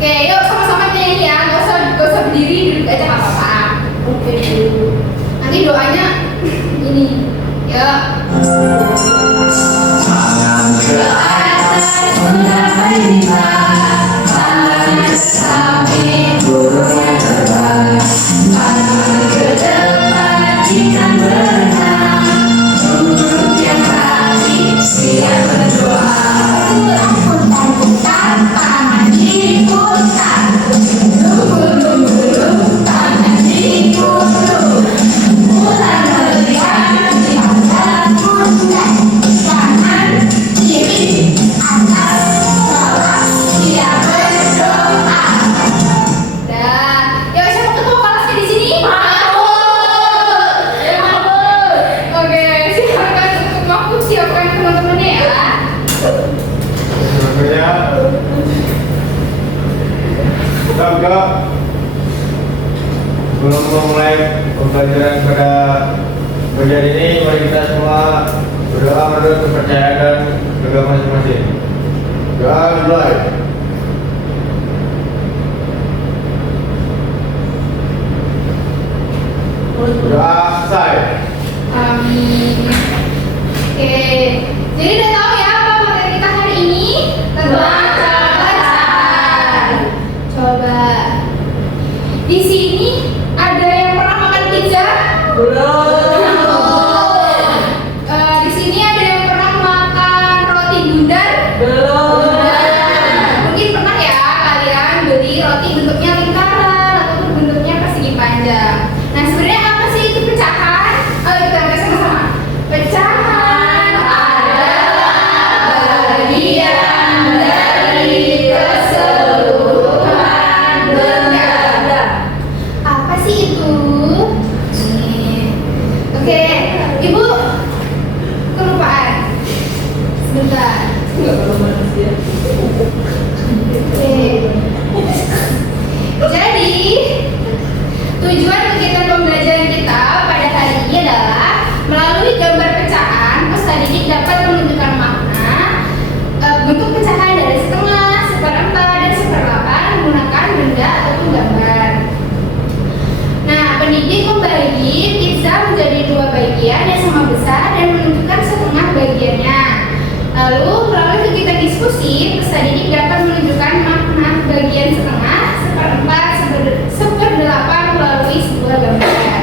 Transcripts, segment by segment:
Oke, yuk sama-sama nyanyi ya. Gak usah berdiri, duduk aja nggak apa-apa. Oke. Nanti doanya ini. Yuk. Tangan ke atas, menggapai lima. Tangan ke samping, burungnya terbang. Tangan ke depan, ikan berenang. Burung yang tadi, siap berdoa. Putar-putar, tangan kiri putar. Lunggu-lunggu, tangan kiri lunggu. Putar meriah, diangkat pundak. Kanan, kiri, atas, bawah, siap berdoa. Dah, yuk siapa ketua kelasnya di sini? Aku. Oke, silakan untuk aku siapkan teman-temannya ya. Enggak. Sebelum memulai pembelajaran pada bagian ini, mari kita semua berdoa menurut kepercayaan dan agama masing-masing. Doa dimulai. Doa selesai. Amin. Oke, jadi udah tahu ya apa materi kita hari ini tentang belajar. Coba di sini ada yang pernah makan pizza? Belum. Di sini ada yang pernah makan roti bundar? Belum. Mungkin pernah ya kalian beli roti bentuknya lingkaran ataupun bentuknya persegi panjang. Nah sebenarnya apa sih itu pecahan? Ayo kita baca sama-sama. Pecahan adalah bagian dari keseluruhan benda. Apa sih itu? Nih. Oke, Ibu kelupaan. Sebentar. Oke. Jadi tujuan kegiatan pembelajaran kita pada hari ini adalah melalui gambar pecahan, peserta didik dapat menunjukkan makna bentuk pecahan dari setengah, seperempat, dan seperdelapan menggunakan benda ataupun gambar. Nah, pendidik membagi pizza menjadi dua bagian yang sama besar dan menunjukkan setengah bagiannya. Lalu melalui kegiatan diskusi, peserta didik dapat menunjukkan makna bagian setengah, seperempat, seperdelapan melalui sebuah gambar.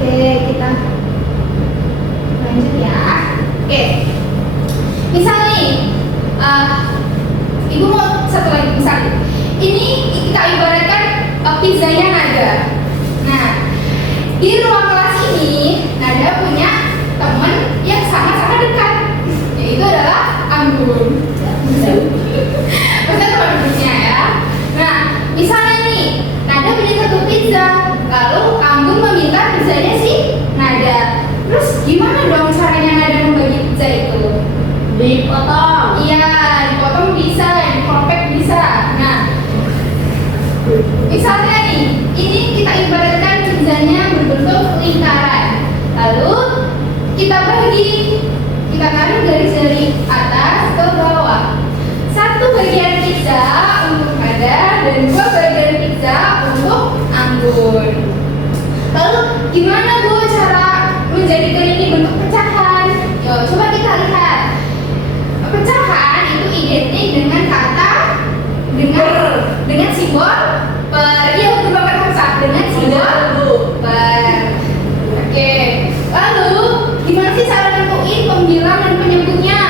Oke, kita lanjut ya. Oke, misal nih, Ibu mau satu lagi misal. Ini kita ibaratkan pizzanya Nada. Nah, di ruang kelas ini Nada punya teman yang sama-sama dekat, yaitu adalah Anggun. Maksudnya teman duduknya ya. Nah, misalnya nih, Nada punya satu pizza, lalu Anggun meminta pizzanya si Nada. Terus gimana dong caranya Nada membagi pizza itu? Dipotong. Iya, dipotong bisa, dipropek bisa. Nah, misalnya nih, ini kita ibaratkan pizzanya berbentuk lingkaran. Lalu kita bagi, kita taruh garis dari atas ke bawah. Satu bagian pizza untuk Nada dan dua bagian pizza untuk Anggun. Lalu gimana Bu cara menjadikan ini bentuk pecahan? Yuk coba kita lihat. Pecahan itu identik dengan kata dengan simbol per. Iya betul banget Hamsa, dengan simbol per. Oke. Lalu gimana sih cara nentuin pembilang dan penyebutnya?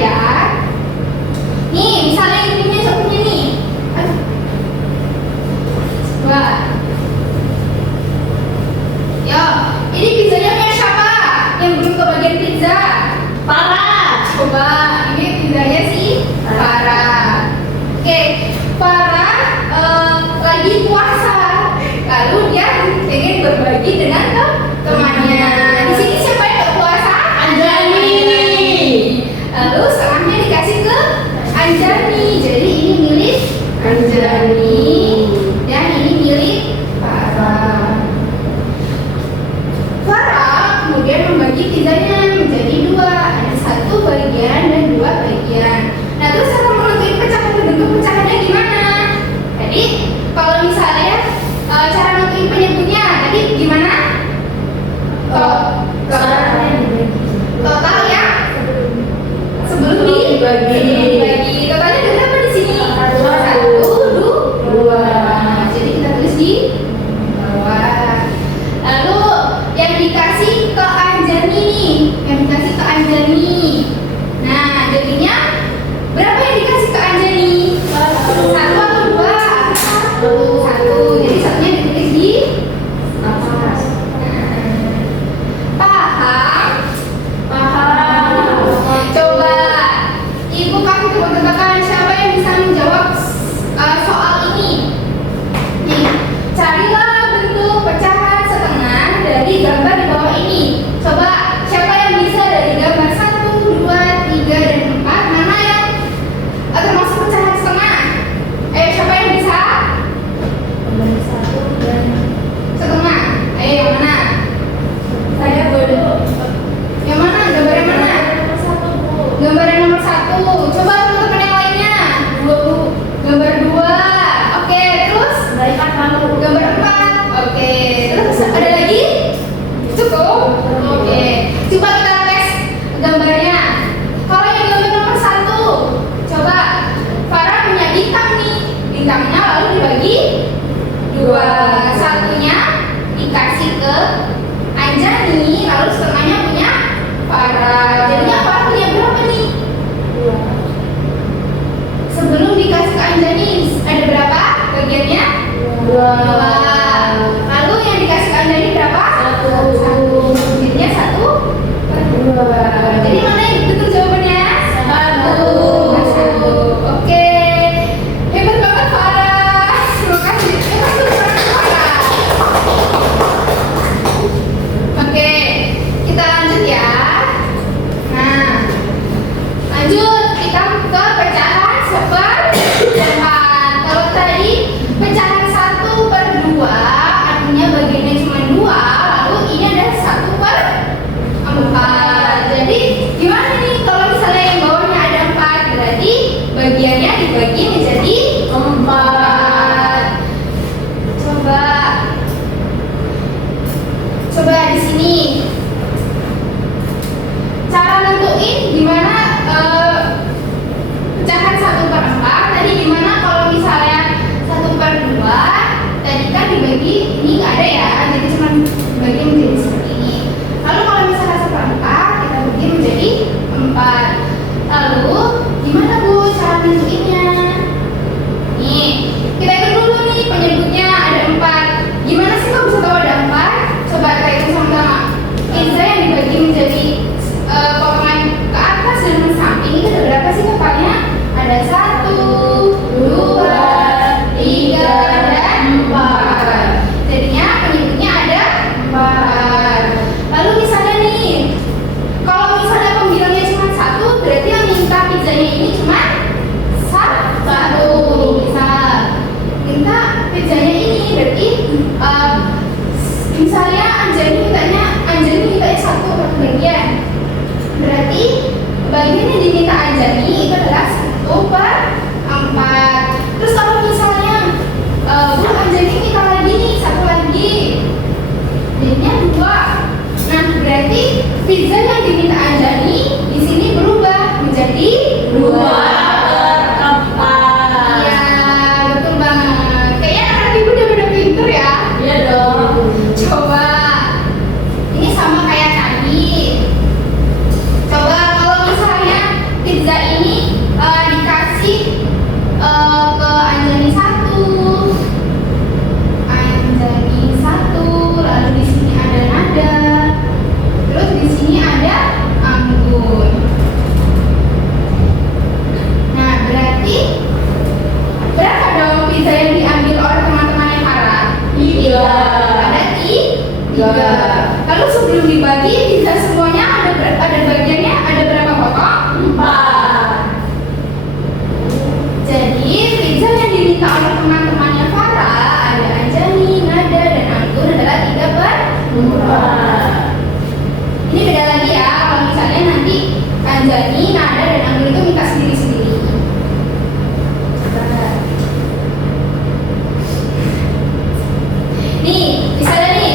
ya. Nih, misalnya ini punya satunya nih. Aduh. Coba. Yo, ini pizzanya punya siapa? Yang belum kebagian pizza? Farah. Coba, ini pizzanya sih Farah. Oke, Farah lagi puasa. Lalu dia pengen berbagi dengan temannya. Di sini siapa yang gak puasa? Anjani. Lalu setengahnya dikasih ke Anjani. Jadi ini milik Anjani dan ini milik Farah. Farah kemudian membagi pizzanya menjadi dua, ada satu bagian dan dua bagian. Nah terus cara menentukan pecahan bentuk pecahannya gimana? Jadi kalau misalnya cara menentukan penyebutnya tadi gimana? Total ya sebelum dibagi. Totalnya ada berapa di sini? Satu, dua. Jadi kita tulis di bawah. Lalu yang dikasih ke Anjani nih, yang dikasih ke Anjani. Nah, jadinya berapa yang dikasih ke Anjani? Satu atau dua? Satu. Jadi satunya ditulis di atas. Paham? Coba Ibu kasih tebak-tebakan siapa yang bisa menjawab soal ini. Nih, carilah bentuk pecahan setengah dari gambar di bawah ini. Coba siapa yang bisa dari gambar 1, 2, 3, dan 4? Mana yang termasuk pecahan setengah? Siapa yang bisa? Setengah. Ayo yang mana? Saya dulu. Yang mana? Gambar yang mana? Gambar yang nomor 1. Coba teman-teman yang lainnya. Gambar 2. Oke, terus? Gambar 4. Oke, terus ada lagi? Cukup? Oke. Coba kita tes gambarnya. Kalau yang gambar nomor 1, coba Farah punya bintang nih. Bintangnya lalu dibagi 2. Satunya dikasih ke Anjani, lalu setengahnya punya Farah. Jadinya Farah punya berapa nih? 2. Sebelum dikasih ke Anjani ada berapa bagiannya? 2. Lalu yang dikasih ke Anjani berapa? 1. Jadinya 1/2. Jadi mana yang betul jawabannya? 1. Oke. Hebat banget Farah. Terima kasih. Farah. Oke, kita lanjut ya. Nah, lanjut kita ke pecahan 1/4. Kalau tadi pecahan 1/2 artinya bagiannya cuma 2, lalu ini ada 1/4. Jadi gimana nih kalau misalnya yang bawahnya ada 4, berarti bagiannya dibagi menjadi 4. Coba di sini cara nentuin gimana pecahan 1/4. Tadi gimana kalau misalnya 1/2 tadi kan dibagi, ini nggak ada ya, jadi cuma dibagi menjadi seperti ini. Lalu kalau misalnya 1/4 kita bagi menjadi 4. Lalu gimana Bu cara nentuinnya? Nih, kita hitung dulu nih penyebutnya ada 4. Gimana sih kok bisa tahu ada 4? Coba kita hitung sama-sama. Pizza yang dibagi menjadi potongan ke atas dan ke samping itu ada berapa sih totalnya? Ada 1, 2, 3, dan 4. Jadinya penyebutnya ada 4. Lalu misalnya nih, kalau misalnya pembilangnya cuma 1, berarti yang minta pizzanya ini cuma 1. Bisa minta pizzanya ini berarti misalnya Anjani mintanya 1 bagian, berarti bagian yang diminta Anjani itu adalah 1/4. Terus kalau misalnya Bu Anjani minta lagi nih 1 lagi, jadinya 2. Nah berarti pizza yang diminta Anjani di sini berubah menjadi 2/4. Iya betul banget. Kayaknya anak ibu udah pada pinter ya. Iya dong. Coba ini sama kayak tadi. Coba kalau misalnya pizza Tiga. Lalu sebelum dibagi, pizza semuanya ada bagiannya ada berapa potong? 4. Jadi pizza yang diminta oleh teman-temannya Farah ada Anjani, Nada, dan Anggun adalah 3/4. Ini beda lagi ya, kalau misalnya nanti Anjani, Nada, dan Anggun itu minta sendiri-sendiri. Nih, misalnya nih,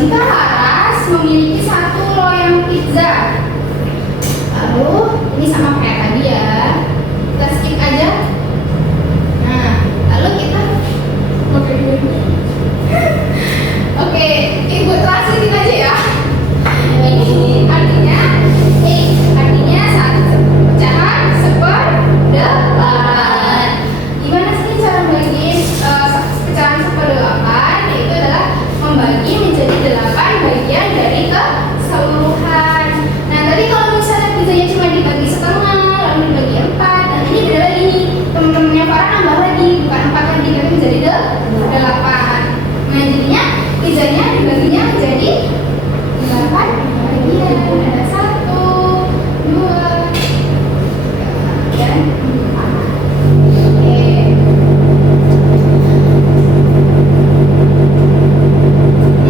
jika Laras memiliki 1 loyang pizza, lalu ini sama kayak tadi ya, kita skip aja. Nah, lalu kita pakai ini. Oke, ibu translatein aja ya. Ini artinya satu pecahan 1/8. Gimana sih cara membagi pecahan 1/8? Yaitu adalah membagi menjadi 8 bagian dari keseluruhan. Nah, tadi kalau misalnya pizzanya cuma dibagi setengah, lalu dibagi 4, dan ini beda lagi nih. Teman-temannya Farah nambah lagi, bukan 4 lagi, tapi menjadi 8. Nah, jadinya pizzanya dibaginya jadi 8 bagian. Ada 1, 2, 3, dan 4. Oke.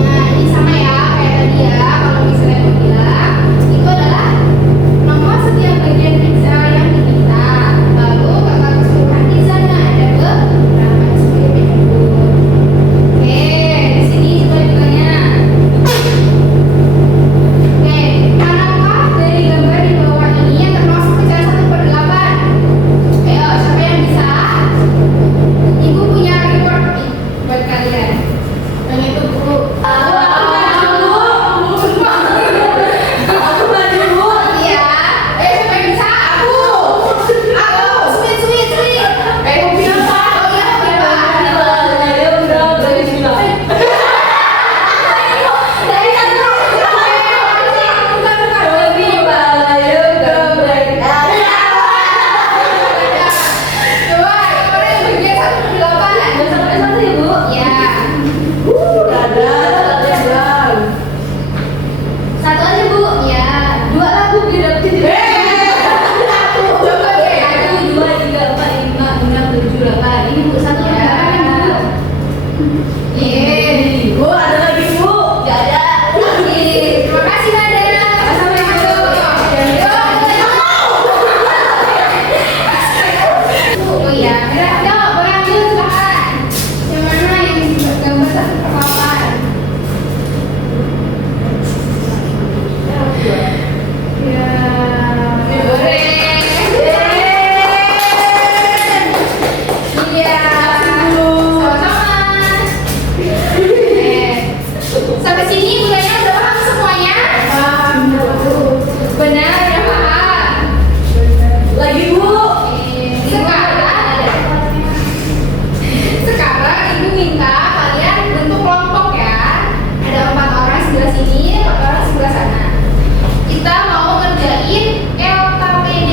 Nah, ini sama ya kayak tadi ya. Kalau misalnya aku bilang itu adalah nomor setiap bagian pizza yang diminta. Lalu kakak keseluruhan pizzanya ada berapa sebagai berikut. Oke, di sini coba ditanya. Oke, manakah dari gambar di bawah ini yang termasuk pecahan 1/8? Ayo, siapa yang bisa? Ibu punya reward nih buat kalian. Yang itu Bu. Iya. Siapa yang bisa? Aku. Sweet. Mau bilang apa? Oh iya, Coba, yang mana yang bagian 1/8? Ya. Satu aja Bu. Ya. 2 lah Bu, biar dapetin juga. Coba deh. 1, 2, 3, 4, 5, 6, 7, 8. Ini Bu, 1 ya. Yeay. Bu, ada lagi Bu. Terima kasih Nada. Sampai masuk. Oh iya, Dok, boleh ambil silakan. Yang mana yang gambar 1/8? Ya, goreng. Iya. Sama-sama. Sampai sini mulainya udah paham semuanya? Benar, udah paham. Lagi Bu. Sekarang Ibu minta kalian bentuk kelompok ya. Ada 4 orang sebelah sini, 4 orang sebelah sana. Kita mau ngerjain LKPD.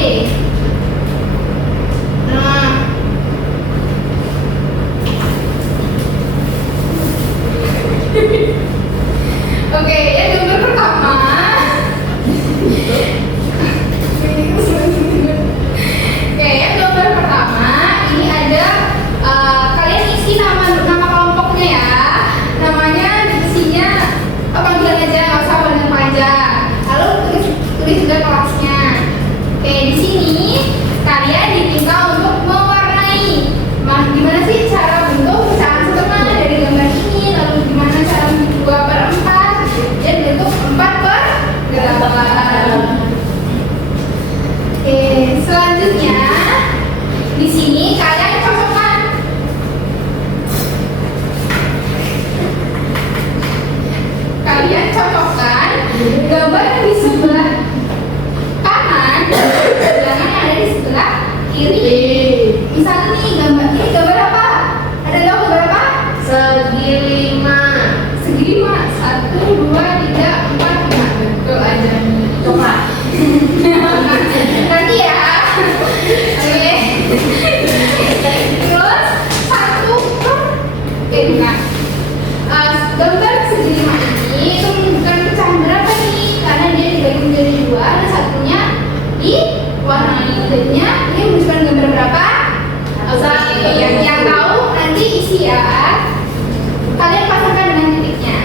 Nah, oke, yang gambar pertama. Oke, yang gambar pertama ini ada kalian isi nama kelompoknya ya. Namanya isinya panggilan aja, nggak usah panjang. Lalu tulis juga kelasnya. Oke, di sini kalian diminta untuk mewarnai. Gimana sih cara bentuk pecahan setengah dari gambar ini? Lalu gimana cara bentuk 2/4 dan bentuk 4/8? Oke, selanjutnya di sini kalian cocokkan. Kalian cocokkan gambar yang di sebelah kanan dengan yang ada di sebelah kiri. Misalnya nih ini gambar apa? Ada tahu gambar apa? Segi 5. Segi 5. 1, 2, 3, 4, 5. Betul aja. Coba. Nanti ya. Oke. idenya ini menunjukkan gambar berapa? Oke, yang tahu nanti isi ya. Kalian pasangkan dengan titiknya.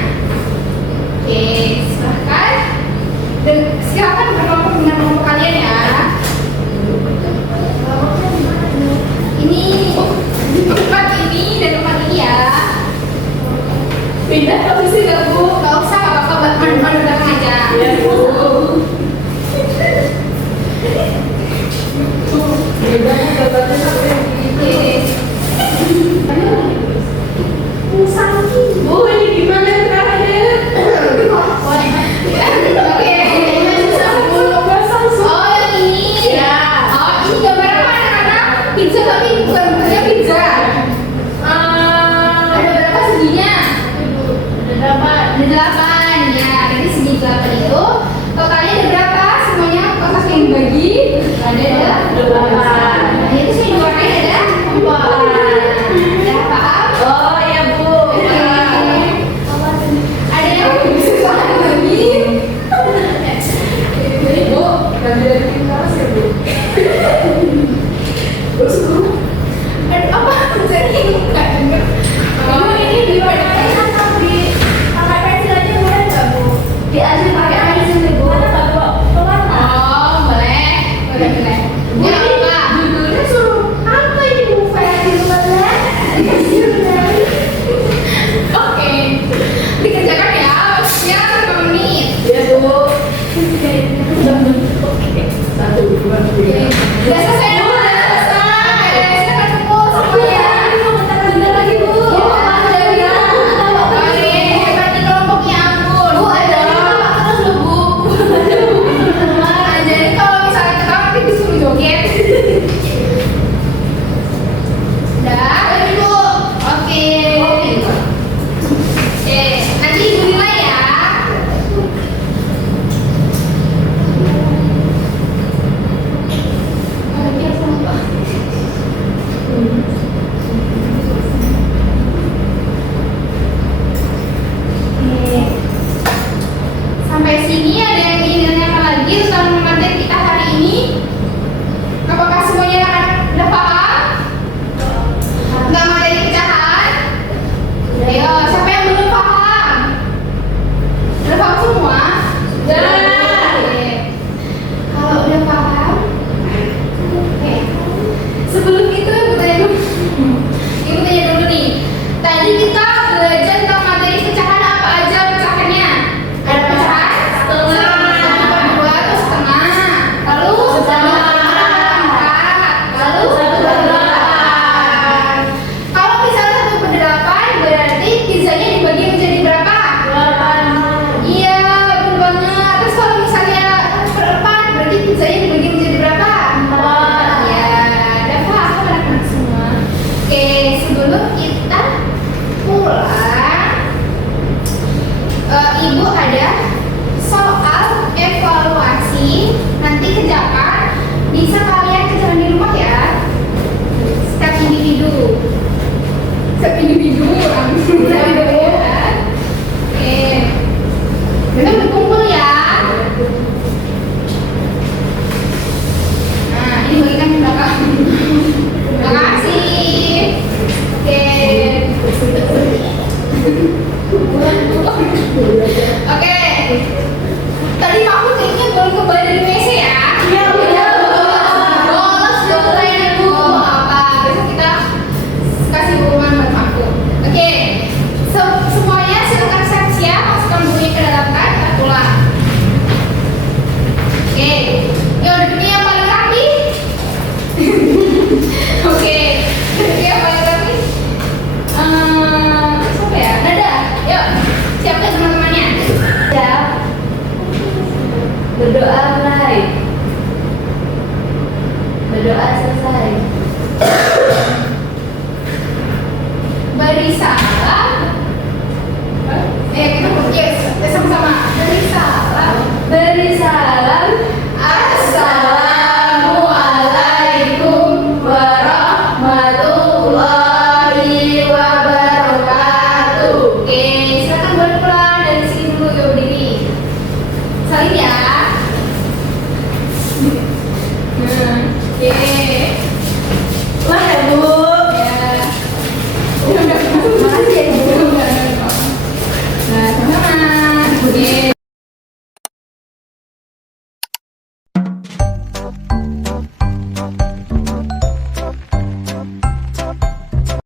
Oke, silahkan. Dan silakan berkelompok dengan kelompok kalian ya. Ini tempat ini dan tempat ini ya. Pindah posisi nggak Bu? Nggak usah, nggak apa-apa. Manu belakang aja. Ya, Bu. Bedanya gambarnya sampai yang begitu. Bu, ini gimana caranya? Oke. Oh, yang ini. Ya. Oh, ini gambar apa anak-anak? Pizza tapi bukan bentuknya pizza. Ada berapa seginya? Ada 8 ya. Jadi segi 8 itu totalnya ada berapa? Semuanya kotak yang dibagi ada 8. Nah, itu sih warnanya ada 4. Ya, paham? Oh ya Bu. Oke. Ada yang bisa paham lagi? Bu, ganti dari pintas ya Bu. Terus Bu. Ada apa? Jadi enggak dengar. Bu, ini diwarnain atau di pakai pensil aja boleh nggak Bu? Di asli pakai pensil nih Bu. Ada nggak Bu? Pewarna. Oh, boleh. Boleh. Bu, Ya, ini apa? judulnya suruh apa ini Bu? Versi mana? Oke. Dikerjakan ya. Waktunya 5 menit. Ya Bu. Oke. 1, 2, 3. Udah selesai dulu, udah selesai. Silakan kumpul semuanya. Bentar lagi Bu. Oke, hebat di kelompoknya ampun. Bu, ada terus loh Bu. Nah, jadi kalau misalnya ketawa nanti disuruh joget. Udah, Bu. Oke. Oke, nanti Ibu nilai ya. Oke. Sampai sini ada yang ingin ditanyakan lagi tentang materi kita hari ini? Apakah semuanya udah paham? Tentang materi pecahan? Ayo, siapa yang belum paham? Udah paham semua? Sudah. Oke. Kalau udah paham, oke. Sebelum itu Ibu tanya dulu. Ibu tanya dulu nih. Tadi kita belajar tentang materi pecahan apa aja pecahannya? Ada pecahan setengah, dua atau setengah, lalu Setengah. lalu 1/8. Kalau misalnya 1/8 berarti pizzanya dibagi menjadi berapa? 8. Iya, betul banget. Terus kalau misalnya 1/4 berarti pizzanya dibagi menjadi berapa? 4. Ya, udah paham anak-anak semua. Oke, sebelum kita pulang, Ibu ada soal evaluasi. Nanti kerjakan. Bisa kalian kerjakan di rumah ya. Setiap individu. Setiap individu. Langsung ya. Oke. Kita berkumpul ya. Nah, ini bagikan di belakang. Terima kasih. Oke. Oke. Tadi aku kayaknya belum kembali dari WC ya. Iya, udah. Bolos boleh Bu. Apa? Besok kita kasih hukuman buat aku. Oke. Semuanya silakan siap-siap masukkan bukunya ke dalam tas, kita pulang. Oke. Yuk duduknya yang paling rapi. Oke. Duduknya yang paling rapi. Siapa ya? Nada. Yuk. Siapkan teman-temannya. Siap. Berdoa mulai. Berdoa selesai. Beri salam. Kita sama-sama. Beri salam. Beri salam. Assalamualaikum warahmatullahi wabarakatuh. Oke, silakan berpelan dari sini dulu ya berdiri. Salim ya. Ye. Wah ya Bu.